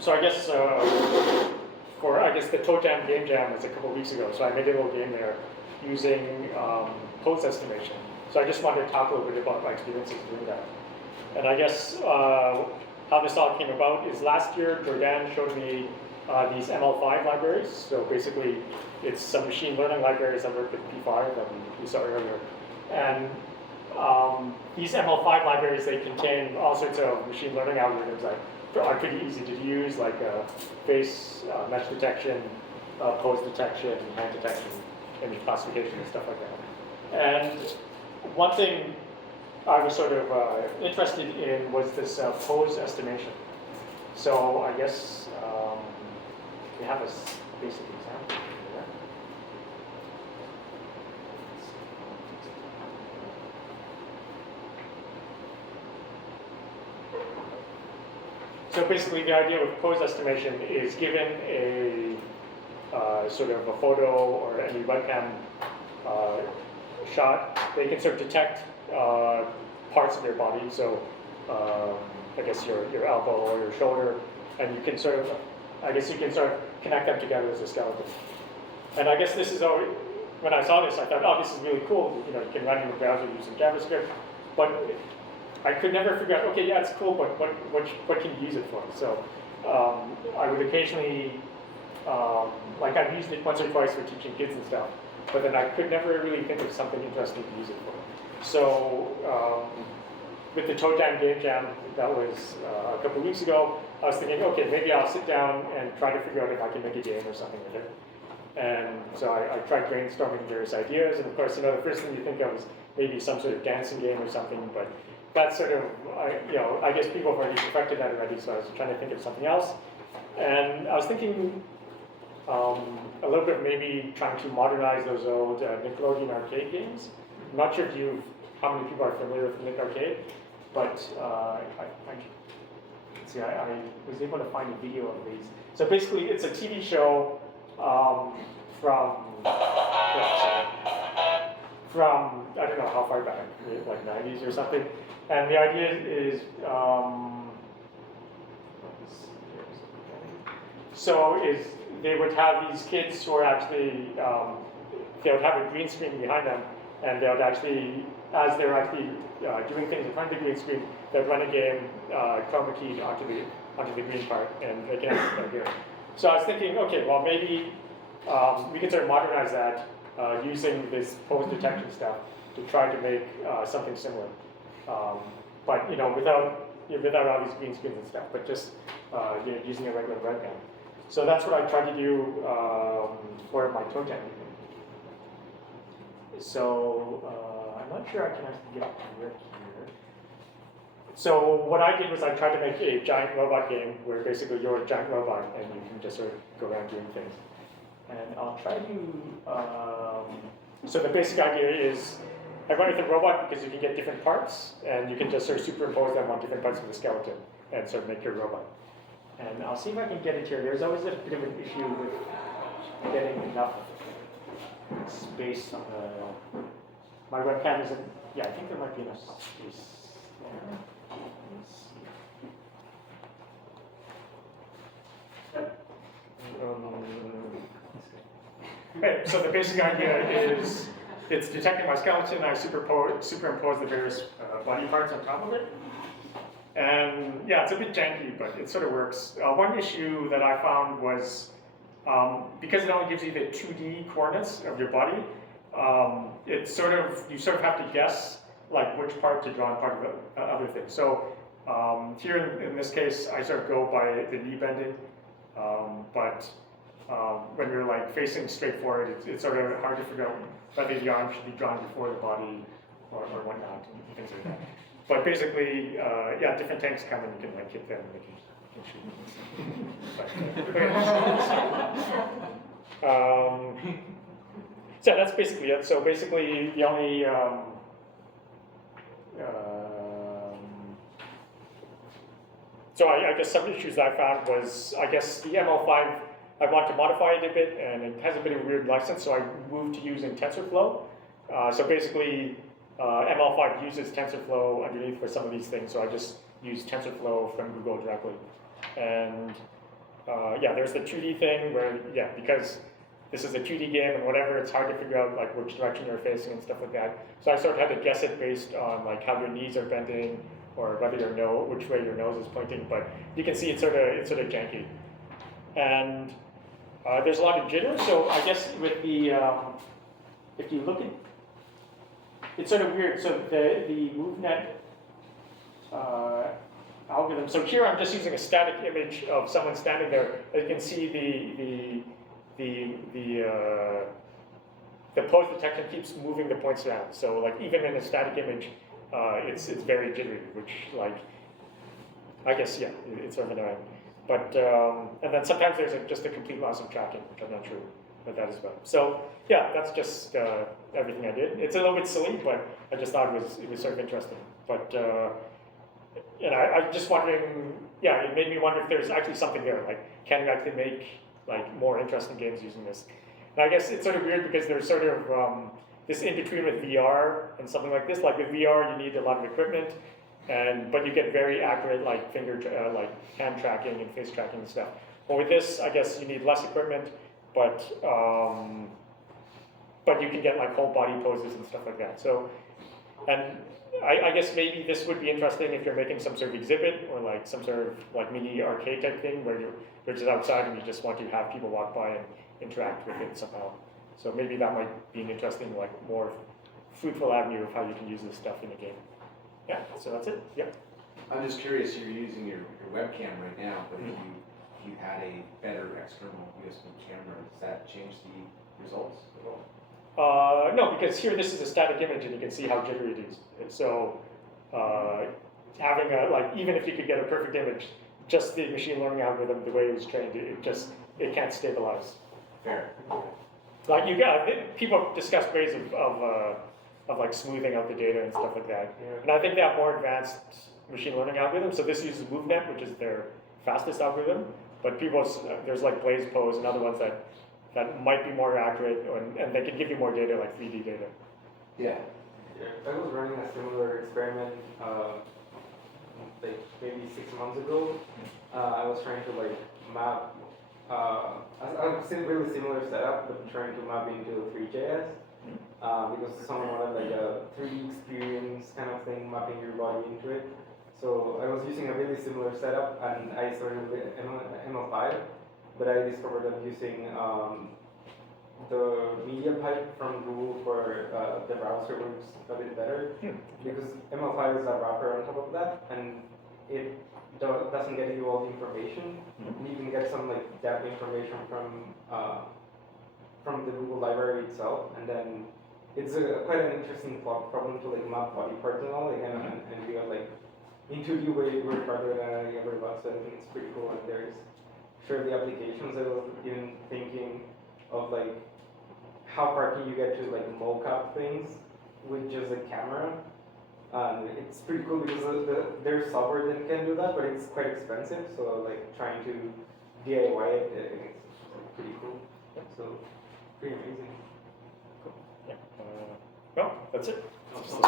So I guess the Toe Jam Game Jam was a couple of weeks ago. So I made a little game there using pose estimation. So I just wanted to talk a little bit about my experiences doing that. And I guess how this all came about is last year Jordan showed me these ML5 libraries. So basically, it's some machine learning libraries that work with P5 that we saw earlier. And these ML5 libraries, they contain all sorts of machine learning algorithms that are pretty easy to use, like face mesh detection, pose detection, hand detection, image classification, and stuff like that. And one thing I was sort of interested in was this pose estimation. So I guess we have a basic example here. So basically the idea with pose estimation is given a sort of a photo or any webcam shot, they can sort of detect parts of their body. So I guess your elbow or your shoulder, and you can sort of, connect them together as a skeleton. And I guess this is always, when I saw this, I thought, oh, this is really cool. You can run in your browser using JavaScript, but I could never figure out, okay, yeah, it's cool, but what can you use it for? So I would occasionally, I've used it once or twice for teaching kids and stuff, but then I could never really think of something interesting to use it for. So with the Toe Jam Game Jam, that was a couple of weeks ago, I was thinking, okay, maybe I'll sit down and try to figure out if I can make a game or something with it. And so I tried brainstorming various ideas, and of course, the first thing you think of is maybe some sort of dancing game or something, but that's sort of, I guess people have already perfected that already, so I was trying to think of something else. And I was thinking a little bit maybe trying to modernize those old Nickelodeon arcade games. I'm not sure how many people are familiar with Nick Arcade, but I was able to find a video of these. So basically, it's a TV show from I don't know how far back, like 90s or something. And the idea is, they would have these kids who are actually, they would have a green screen behind them, and they would actually, as they're actually doing things in front of the green screen, they'd run a game, chroma key onto the green part, and they can actually hear. So I was thinking, okay, well maybe we can sort of modernize that using this pose detection stuff to try to make something similar, but without all these green screens and stuff, but just using a regular webcam. So that's what I tried to do for my Toe Jam. So I'm not sure I can actually get it to work here. So what I did was I tried to make a giant robot game where basically you're a giant robot and you can just sort of go around doing things. And I'll try to, so the basic idea is, I went with a robot because you can get different parts and you can just sort of superimpose them on different parts of the skeleton and sort of make your robot. And I'll see if I can get it here. There's always a bit of an issue with getting enough space on the, my webcam isn't, yeah, I think there might be enough space there. Okay, so the basic idea is it's detecting my skeleton, I superimpose the various body parts on top of it. And yeah, it's a bit janky, but it sort of works. One issue that I found was, because it only gives you the 2D coordinates of your body, you sort of have to guess like which part to draw and part of the other thing. So here in this case, I sort of go by the knee bending, but when you're like facing straight forward, it's sort of hard to figure out whether the arm should be drawn before the body or whatnot, and things like that. But basically, yeah, different tanks come and you can like hit them and they can shoot. So that's basically it. So basically, the only so I guess some issues I found was, I guess the ML5, I want to modify it a bit, and it has a bit of a weird license, so I moved to using TensorFlow. So basically, ML5 uses TensorFlow underneath for some of these things, so I just use TensorFlow from Google directly. And yeah, there's the 2D thing where, yeah, because this is a 2D game and whatever, it's hard to figure out like which direction you're facing and stuff like that. So I sort of had to guess it based on like how your knees are bending or whether your nose, which way your nose is pointing. But you can see it's sort of janky. And there's a lot of jitter. So I guess with the if you look at, it's sort of weird. So the MoveNet algorithm. So here I'm just using a static image of someone standing there. You can see the pose detection keeps moving the points around. So like even in a static image, it's very jittery, which like I guess yeah, it's sort of annoying. But and then sometimes there's just a complete loss of tracking, which I'm not sure what that is about. So yeah, that's just everything I did. It's a little bit silly, but I just thought it was sort of interesting. But and I'm just wondering, yeah, it made me wonder if there's actually something there. Like, can you actually make like more interesting games using this? And I guess it's sort of weird because there's sort of this in between with VR and something like this. Like with VR, you need a lot of equipment, but you get very accurate like like hand tracking and face tracking and stuff. Well, with this, I guess you need less equipment, but you can get like whole body poses and stuff like that. So, and I guess maybe this would be interesting if you're making some sort of exhibit or like some sort of like mini arcade type thing where you're just outside and you just want to have people walk by and interact with it somehow. So maybe that might be an interesting, like more fruitful avenue of how you can use this stuff in a game. Yeah, so that's it. Yeah. I'm just curious, you're using your webcam right now, but if you had a better external USB camera, does that change the results at all? No, because here this is a static image and you can see how jittery it is. So having like, even if you could get a perfect image, just the machine learning algorithm, the way it was trained, it can't stabilize. Fair. Like people have discussed ways of like smoothing out the data and stuff like that. Yeah. And I think they have more advanced machine learning algorithms. So this uses MoveNet, which is their fastest algorithm. But there's like BlazePose and other ones that might be more accurate, and they can give you more data, like 3D data. Yeah. I was running a similar experiment, like maybe 6 months ago. I was trying to like map, a really similar setup, but trying to map into Three.js. Because someone wanted like a 3D experience kind of thing, mapping your body into it. So I was using a really similar setup, and I started with ML5, but I discovered that using the media pipe from Google for the browser works a bit better, because ML5 is a wrapper on top of that, and it doesn't get you all the information. And you can get some like depth information from the Google library itself, and then it's quite an interesting problem to like map body parts and all, like, and you have like intuitive way farther than I ever thought. So I think it's pretty cool. And there's the applications. I was even thinking of like how far can you get to like mocap things with just a camera. It's pretty cool because there's software that can do that, but it's quite expensive. So like trying to DIY it, it's pretty cool. So pretty amazing. Cool. Yeah. Well, that's it. Awesome.